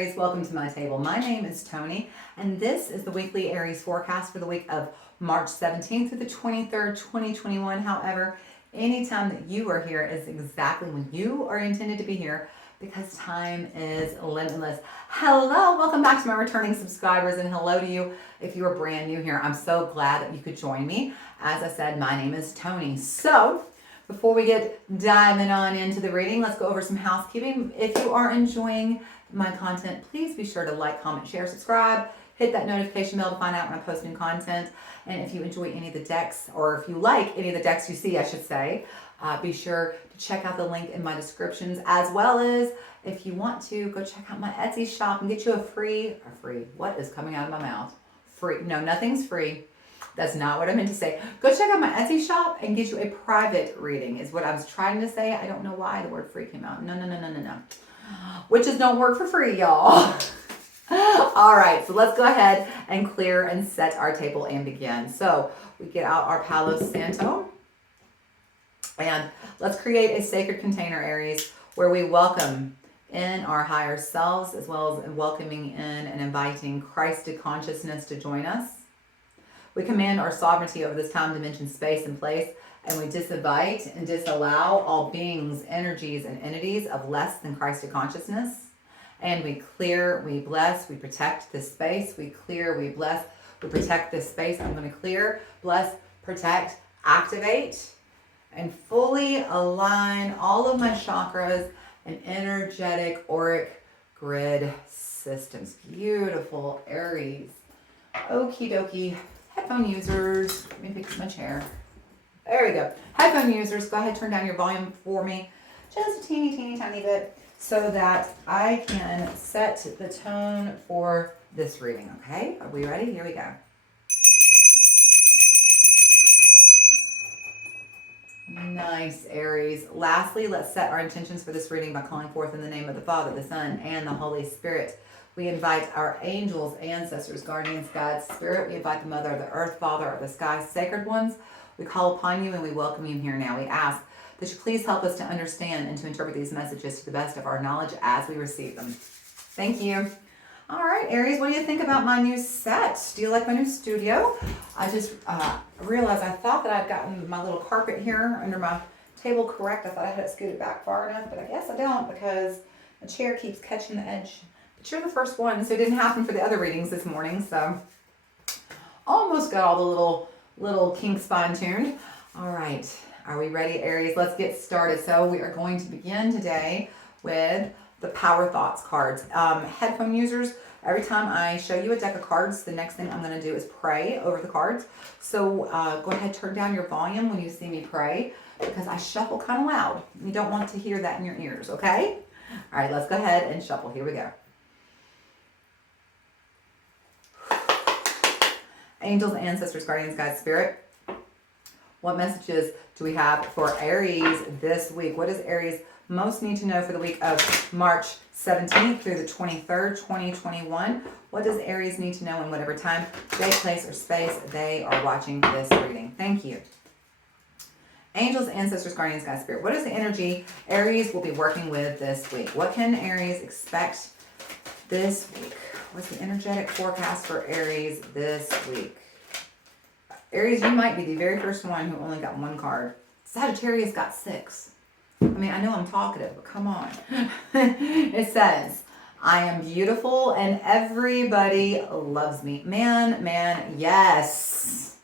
Aries, welcome to my table. My name is Toni, and this is the weekly Aries forecast for the week of March 17th through the 23rd, 2021. However, anytime that you are here is exactly when you are intended to be here, because time is limitless. Hello, welcome back to my returning subscribers, and hello to you if you are brand new here. I'm so glad that you could join me. As I said, my name is Toni. So, before we get diving on into the reading, let's go over some housekeeping. If you are enjoying my content, please be sure to like, comment, share, subscribe, hit that notification bell to find out when I post new content. And if you enjoy any of the decks, or if you like any of the decks you see, I should say, be sure to check out the link in my descriptions, as well as if you want to, go check out my Etsy shop and get you a free, what is coming out of my mouth? Free, no, nothing's free. That's not what I meant to say. Go check out my Etsy shop and get you a private reading is what I was trying to say. I don't know why the word free came out. No. Witches don't work for free, y'all. All right, so let's go ahead and clear and set our table and begin. So we get out our Palo Santo and let's create a sacred container, Aries, where we welcome in our higher selves, as well as welcoming in and inviting Christed consciousness to join us. We command our sovereignty over this time, dimension, space, and place, and we disinvite and disallow all beings, energies, and entities of less than Christed consciousness. And we clear, we bless, we protect this space. We clear, we bless, we protect this space. I'm going to clear, bless, protect, activate, and fully align all of my chakras and energetic auric grid systems. Beautiful, Aries. Okie dokie. Headphone users, let me fix my chair. There we go. Headphone users, go ahead, turn down your volume for me just a teeny tiny bit so that I can set the tone for this reading, okay? Are we ready? Here we go. Nice, Aries. Lastly, let's set our intentions for this reading by calling forth in the name of the Father, the Son, and the Holy Spirit. We invite our angels, ancestors, guardians, guides, spirit. We invite the Mother of the Earth, Father of the Sky, sacred ones. We call upon you and we welcome you here now. We ask that you please help us to understand and to interpret these messages to the best of our knowledge as we receive them. Thank you. All right, Aries, what do you think about my new set? Do you like my new studio? I just realized I thought that I'd gotten my little carpet here under my table correct. I thought I had it scooted back far enough, but I guess I don't because the chair keeps catching the edge. But you're the first one, so it didn't happen for the other readings this morning, so almost got all the little kinks fine-tuned. All right, are we ready, Aries? Let's get started. So we are going to begin today with the Power Thoughts cards. Headphone users, every time I show you a deck of cards, the next thing I'm going to do is pray over the cards. So go ahead, turn down your volume when you see me pray, because I shuffle kind of loud. You don't want to hear that in your ears, okay? All right, let's go ahead and shuffle. Here we go. Angels, ancestors, guardians, guides, spirit. What messages do we have for Aries this week? What does Aries most need to know for the week of March 17th through the 23rd, 2021? What does Aries need to know in whatever time, day, place, or space they are watching this reading? Thank you. Angels, ancestors, guardians, guides, spirit. What is the energy Aries will be working with this week? What can Aries expect this week? What's the energetic forecast for Aries this week? Aries, you might be the very first one who only got one card. Sagittarius got 6. I mean, I know I'm talkative, but come on. It says, I am beautiful and everybody loves me. Man, yes.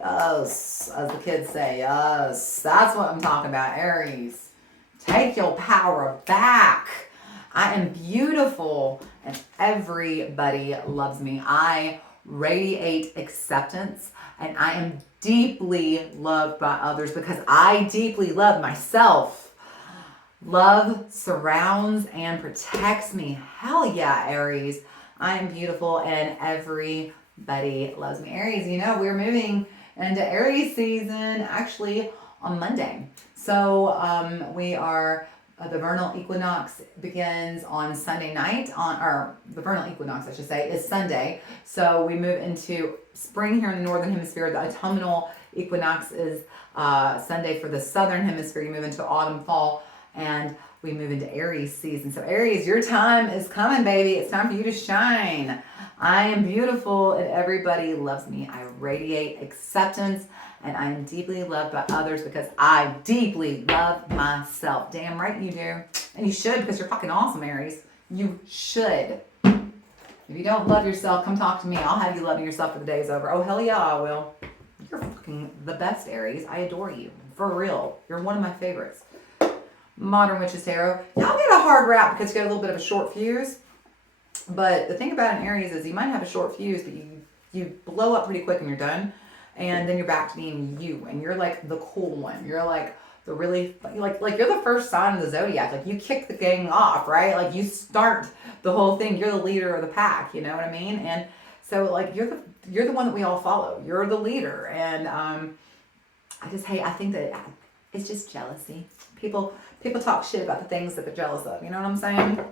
Yes. As the kids say, yes. That's what I'm talking about, Aries. Take your power back. I am beautiful and everybody loves me. I radiate acceptance and I am deeply loved by others because I deeply love myself. Love surrounds and protects me. Hell yeah, Aries. I am beautiful and everybody loves me. Aries, you know, we're moving into Aries season actually on Monday. So we are... the vernal equinox begins on Sunday night, the vernal equinox, I should say, is Sunday. So we move into spring here in the northern hemisphere. The autumnal equinox is Sunday for the southern hemisphere. You move into autumn, fall, and we move into Aries season. So Aries, your time is coming, baby. It's time for you to shine. I am beautiful and everybody loves me. I radiate acceptance and I am deeply loved by others because I deeply love myself. Damn right you do. And you should, because you're fucking awesome, Aries. You should. If you don't love yourself, come talk to me. I'll have you loving yourself for the day's over. Oh, hell yeah, I will. You're fucking the best, Aries. I adore you. For real. You're one of my favorites. Modern Witches Tarot. Y'all get a hard rap because you get a little bit of a short fuse. But the thing about an Aries is you might have a short fuse, but you blow up pretty quick and you're done. And then you're back to being you. And you're like the cool one. You're like the really, like you're the first sign of the zodiac. Like you kick the gang off, right? Like you start the whole thing. You're the leader of the pack, you know what I mean? And so like you're the one that we all follow. You're the leader. And I think that it's just jealousy. People talk shit about the things that they're jealous of. You know what I'm saying?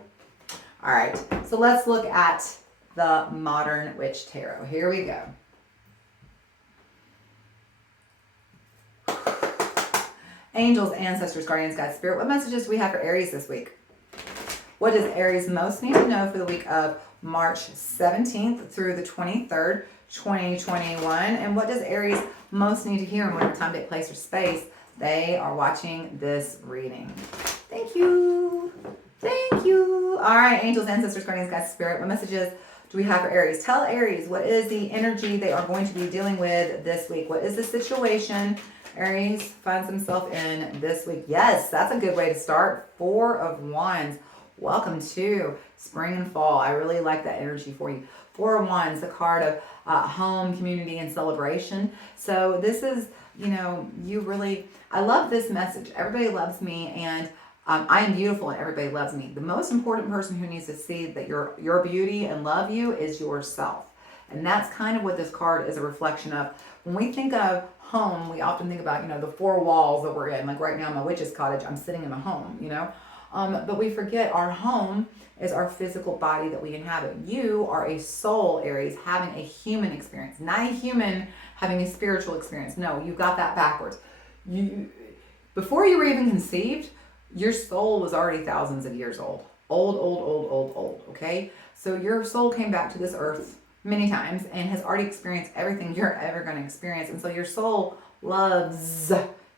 All right. So let's look at the Modern Witch Tarot. Here we go. Angels, ancestors, guardians, guides, spirit. What messages do we have for Aries this week? What does Aries most need to know for the week of March 17th through the 23rd, 2021? And what does Aries most need to hear in whatever time, date, place, or space they are watching this reading? Thank you. Thank you. All right, angels, ancestors, guardians, guides, spirit. What messages do we have for Aries? Tell Aries what is the energy they are going to be dealing with this week. What is the situation Aries finds himself in this week? Yes, that's a good way to start. 4 of Wands. Welcome to spring and fall. I really like that energy for you. 4 of Wands, the card of home, community, and celebration. So this is, I love this message. Everybody loves me, and I am beautiful, and everybody loves me. The most important person who needs to see that your beauty and love you is yourself. And that's kind of what this card is a reflection of. When we think of home, we often think about, the 4 walls that we're in. Like right now, my witch's cottage, I'm sitting in my home, But we forget our home is our physical body that we inhabit. You are a soul, Aries, having a human experience, not a human having a spiritual experience. No, you got that backwards. Before you were even conceived, your soul was already thousands of years old. Old, okay? So your soul came back to this earth many times and has already experienced everything you're ever going to experience. And so your soul loves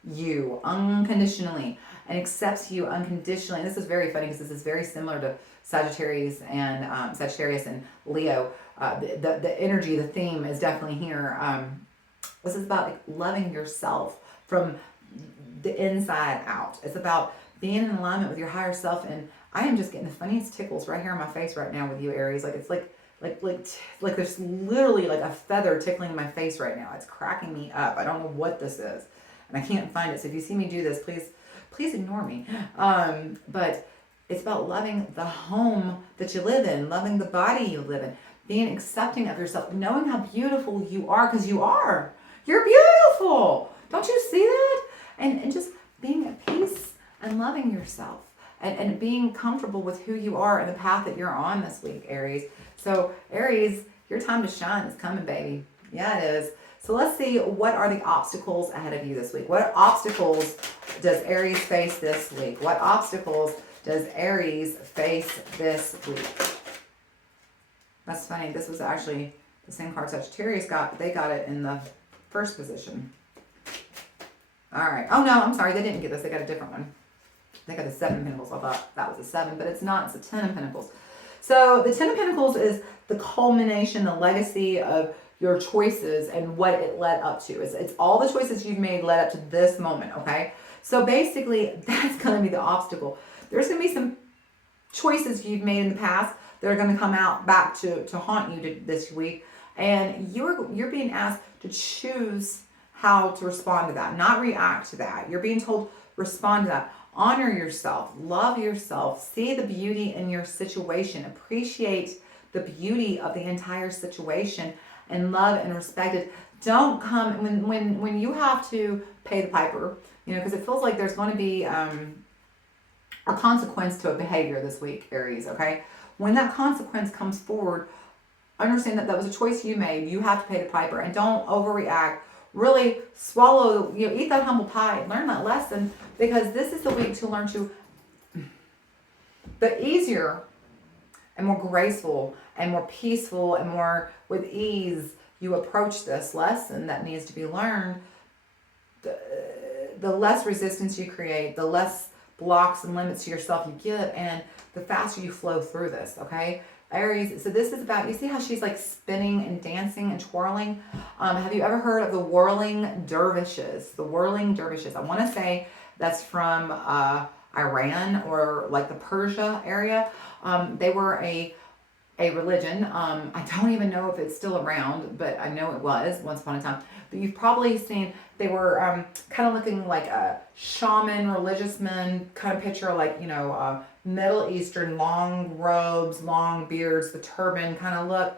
you unconditionally and accepts you unconditionally. And this is very funny because this is very similar to Sagittarius and Leo. The energy, the theme is definitely here. This is about loving yourself from the inside out. It's about being in alignment with your higher self. And I am just getting the funniest tickles right here on my face right now with you, Aries. Like it's like there's literally like a feather tickling my face right now. It's cracking me up. I don't know what this is, and I can't find it. So if you see me do this, please ignore me. But it's about loving the home that you live in, loving the body you live in, being accepting of yourself, knowing how beautiful you are, because you are. You're beautiful. Don't you see that? And just being at peace and loving yourself. And being comfortable with who you are and the path that you're on this week, Aries. So, Aries, your time to shine is coming, baby. Yeah, it is. So let's see, what are the obstacles ahead of you this week? What obstacles does Aries face this week? What obstacles does Aries face this week? That's funny. This was actually the same card Sagittarius got, but they got it in the first position. All right. Oh, no, I'm sorry. They didn't get this. They got a different one. They got the 7 of Pentacles. I thought that was a 7, but it's not. It's a 10 of Pentacles. So the 10 of Pentacles is the culmination, the legacy of your choices and what it led up to. It's all the choices you've made led up to this moment, okay? So basically, that's going to be the obstacle. There's going to be some choices you've made in the past that are going to come out back to haunt you this week. And you're being asked to choose how to respond to that, not react to that. You're being told, respond to that. Honor yourself, love yourself, see the beauty in your situation, appreciate the beauty of the entire situation, and love and respect it. Don't come when you have to pay the piper, because it feels like there's going to be a consequence to a behavior this week, Aries, okay? When that consequence comes forward, understand that was a choice you made. You have to pay the piper, and don't overreact. Really swallow, eat that humble pie, learn that lesson, because this is the week to learn to the easier and more graceful and more peaceful and more with ease you approach this lesson that needs to be learned, the less resistance you create, the less blocks and limits to yourself you give, and the faster you flow through this, okay? Aries, so this is about, you see how she's like spinning and dancing and twirling? Have you ever heard of the whirling dervishes? The whirling dervishes. I want to say that's from Iran or like the Persia area. They were a religion. I don't even know if it's still around, but I know it was once upon a time. But you've probably seen, they were kind of looking like a shaman, religious men, kind of picture like, Middle Eastern, long robes, long beards, the turban kind of look.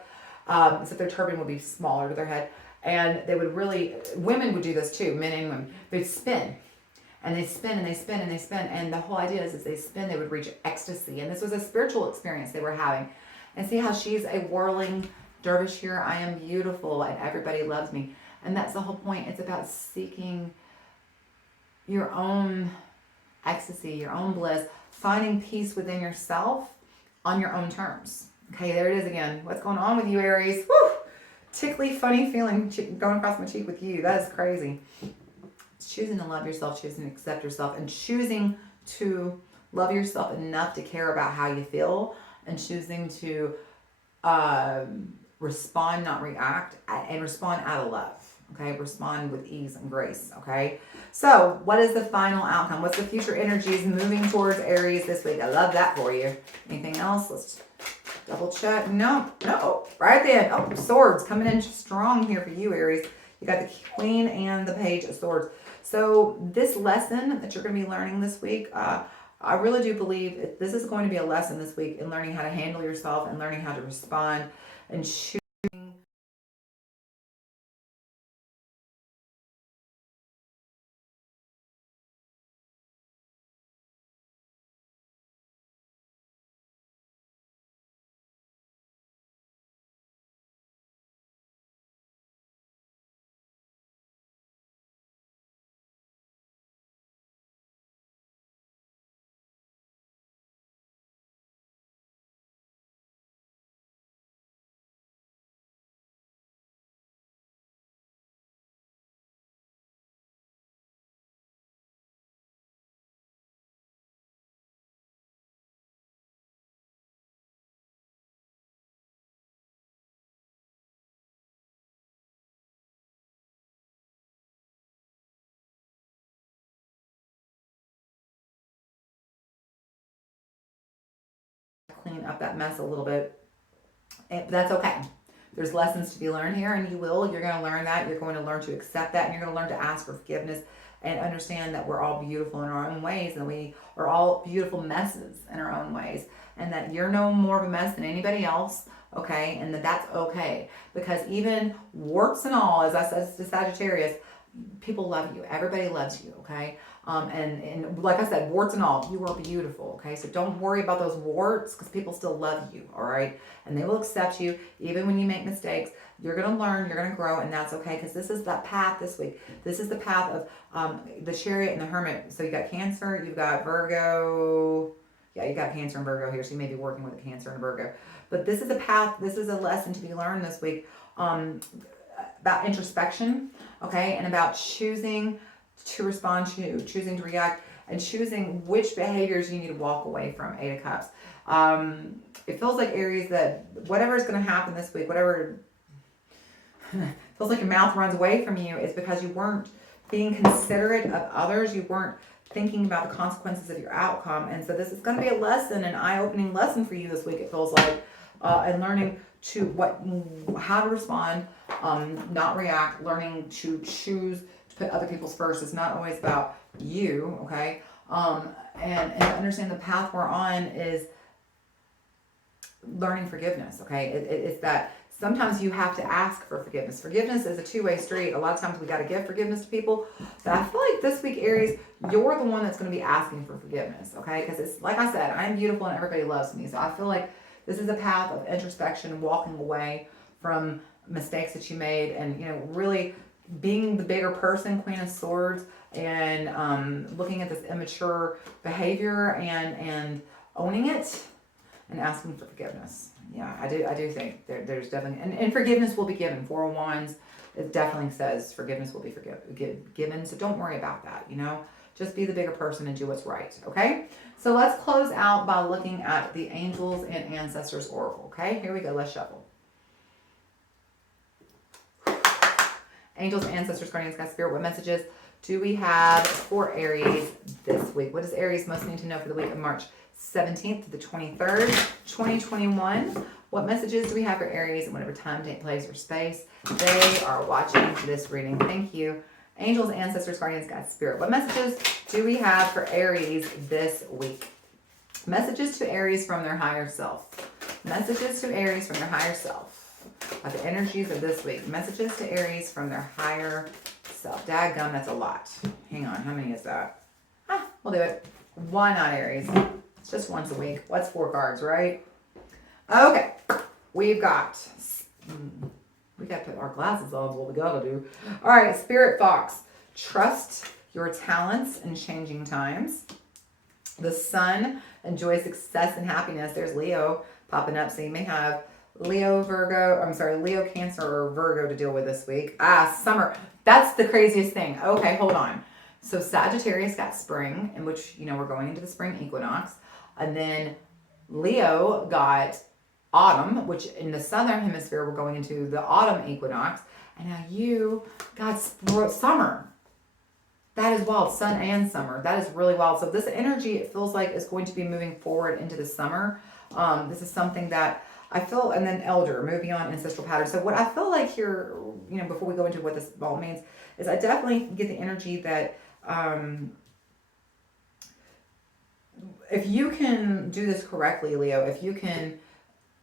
Except their turban would be smaller to their head. And they would really, women would do this too, men and women. They'd spin. And they spin and they spin and they spin. And the whole idea is as they spin, they would reach ecstasy. And this was a spiritual experience they were having. And see how she's a whirling dervish here? I am beautiful and everybody loves me. And that's the whole point. It's about seeking your own ecstasy, your own bliss, finding peace within yourself on your own terms. Okay, there it is again. What's going on with you, Aries? Woo! Tickly, funny feeling going across my cheek with you. That is crazy. It's choosing to love yourself, choosing to accept yourself, and choosing to love yourself enough to care about how you feel, and choosing to respond, not react, and respond out of love. Okay, respond with ease and grace. Okay, so what is the final outcome? What's the future energies moving towards Aries this week? I love that for you. Anything else? Let's double check. No, right then. Oh, swords coming in strong here for you, Aries. You got the Queen and the Page of Swords. So this lesson that you're going to be learning this week, I really do believe this is going to be a lesson this week in learning how to handle yourself and learning how to respond and choosing clean up that mess a little bit. And that's okay. There's lessons to be learned here, and you will. You're going to learn that. You're going to learn to accept that, and you're going to learn to ask for forgiveness and understand that we're all beautiful in our own ways, and we are all beautiful messes in our own ways, and that you're no more of a mess than anybody else, okay? And that's okay, because even warts and all, as I said to Sagittarius, people love you. Everybody loves you, okay? And like I said, warts and all, you are beautiful, okay? So don't worry about those warts because people still love you, all right? And they will accept you even when you make mistakes. You're going to learn, you're going to grow, and that's okay because this is that path this week. This is the path of the Chariot and the Hermit. So you got Cancer, you've got Virgo. Yeah, you got Cancer and Virgo here, so you may be working with a Cancer and a Virgo. But this is a path, this is a lesson to be learned this week about introspection, okay? And about choosing to respond to, choosing to react, and choosing which behaviors you need to walk away from. Eight of Cups. It feels like, Aries, that whatever is going to happen this week, whatever feels like your mouth runs away from you, is because you weren't being considerate of others. You weren't thinking about the consequences of your outcome. And so this is going to be a lesson, an eye-opening lesson for you this week, it feels like, and learning to how to respond, not react, learning to choose to put other people's first. It's not always about you, okay? And understand the path we're on is learning forgiveness, okay? It's that sometimes you have to ask for forgiveness. Forgiveness is a two-way street. A lot of times we got to give forgiveness to people. But I feel like this week, Aries, you're the one that's going to be asking for forgiveness, okay? Because it's like I said, I'm beautiful and everybody loves me. So I feel like this is a path of introspection, walking away from mistakes that you made, and really being the bigger person, Queen of Swords, and looking at this immature behavior and owning it and asking for forgiveness. Yeah, I do think there's definitely, and forgiveness will be given. 4 of Wands, it definitely says forgiveness will be given. So don't worry about that, you know. Just be the bigger person and do what's right, okay? So let's close out by looking at the Angels and Ancestors Oracle, okay? Here we go, let's shuffle. Angels, Ancestors, Guardians, God, Spirit, what messages do we have for Aries this week? What does Aries most need to know for the week of March 17th to the 23rd, 2021? What messages do we have for Aries in whatever time, date, place, or space they are watching this reading? Thank you. Angels, Ancestors, Guardians, God, Spirit. What messages do we have for Aries this week? Messages to Aries from their higher self. Messages to Aries from their higher self. About the energies of this week. Messages to Aries from their higher self. Dadgum, that's a lot. Hang on, how many is that? We'll do it. Why not, Aries? It's just once a week. What's 4 cards, right? Okay, we've got... We got to put our glasses on is what we got to do. All right, Spirit Fox. Trust your talents in changing times. The Sun, enjoy success and happiness. There's Leo popping up, so you may have Leo, Cancer, or Virgo to deal with this week. Summer. That's the craziest thing. Okay, hold on. So Sagittarius got spring, in which, you know, we're going into the spring equinox. And then Leo got autumn, which in the southern hemisphere, we're going into the autumn equinox. And now you got summer. That is wild. Sun and summer. That is really wild. So this energy, it feels like, is going to be moving forward into the summer. This is something that I feel, and then elder, moving on, ancestral patterns. So what I feel like here, you know, before we go into what this all means, is I definitely get the energy that if you can do this correctly, Leo, if you can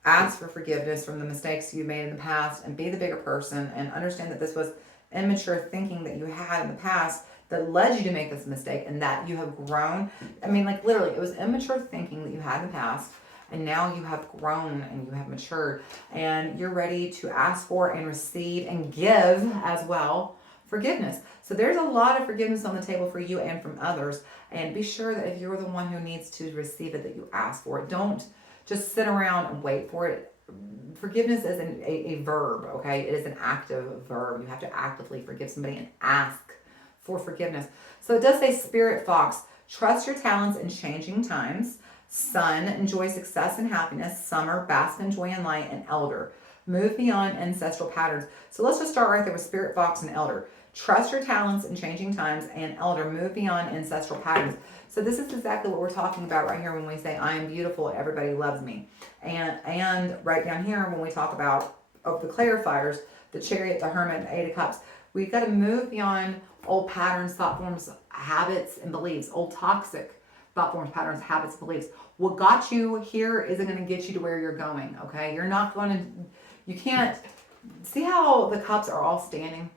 ask for forgiveness from the mistakes you made in the past and be the bigger person and understand that this was immature thinking that you had in the past that led you to make this mistake and that you have grown. I mean, like literally, it was immature thinking that you had in the past. And now you have grown and you have matured and you're ready to ask for and receive and give as well forgiveness. So there's a lot of forgiveness on the table for you and from others. And be sure that if you're the one who needs to receive it, that you ask for it. Don't just sit around and wait for it. Forgiveness is a verb, okay? It is an active verb. You have to actively forgive somebody and ask for forgiveness. So it does say, Spirit Fox, trust your talents in changing times. Sun, enjoy success and happiness. Summer, bask in joy and light. And elder, move beyond ancestral patterns. So let's just start right there with Spirit Fox and elder. Trust your talents in changing times. And elder, move beyond ancestral patterns. So this is exactly what we're talking about right here when we say, I am beautiful, everybody loves me. And right down here when we talk about the clarifiers, the Chariot, the Hermit, and the 8 of Cups, we've got to move beyond old patterns, thought forms, habits, and beliefs, old toxic thought forms, patterns, habits, beliefs. What got you here isn't going to get you to where you're going, okay? You're not going to, you can't, see how the cups are all standing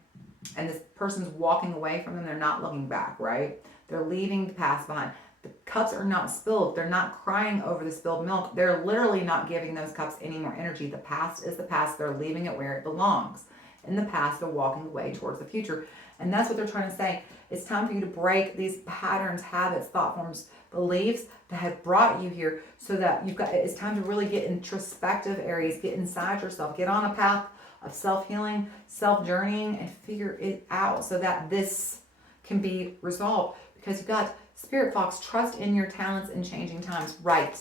and this person's walking away from them, they're not looking back, right? They're leaving the past behind. The cups are not spilled. They're not crying over the spilled milk. They're literally not giving those cups any more energy. The past is the past. They're leaving it where it belongs. In the past, they're walking away towards the future. And that's what they're trying to say. It's time for you to break these patterns, habits, thought forms, beliefs that have brought you here so that it's time to really get introspective, Aries, get inside yourself, get on a path of self-healing, self-journeying, and figure it out so that this can be resolved. Because you've got Spirit Fox, trust in your talents in changing times. Right.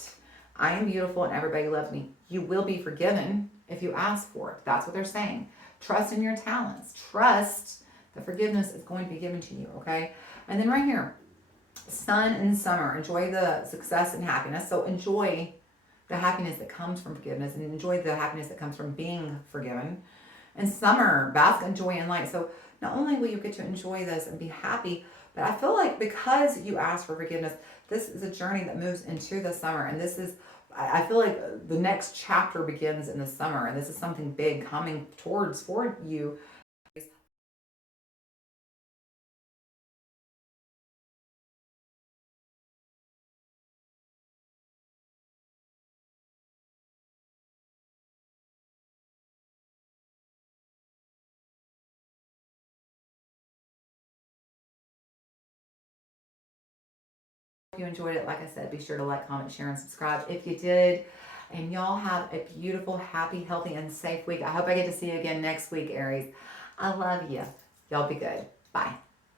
I am beautiful and everybody loves me. You will be forgiven if you ask for it. That's what they're saying. Trust in your talents. Trust that forgiveness is going to be given to you, okay? And then right here, Sun and Summer, enjoy the success and happiness. So enjoy the happiness that comes from forgiveness and enjoy the happiness that comes from being forgiven. And Summer, bask in joy and light. So not only will you get to enjoy this and be happy, but I feel like because you asked for forgiveness, this is a journey that moves into the summer. And this is, I feel like the next chapter begins in the summer. And this is something big coming for you If you enjoyed it, like I said, be sure to like, comment, share, and subscribe if you did. And y'all have a beautiful, happy, healthy, and safe week. I hope I get to see you again next week, Aries. I love you. Y'all be good. Bye.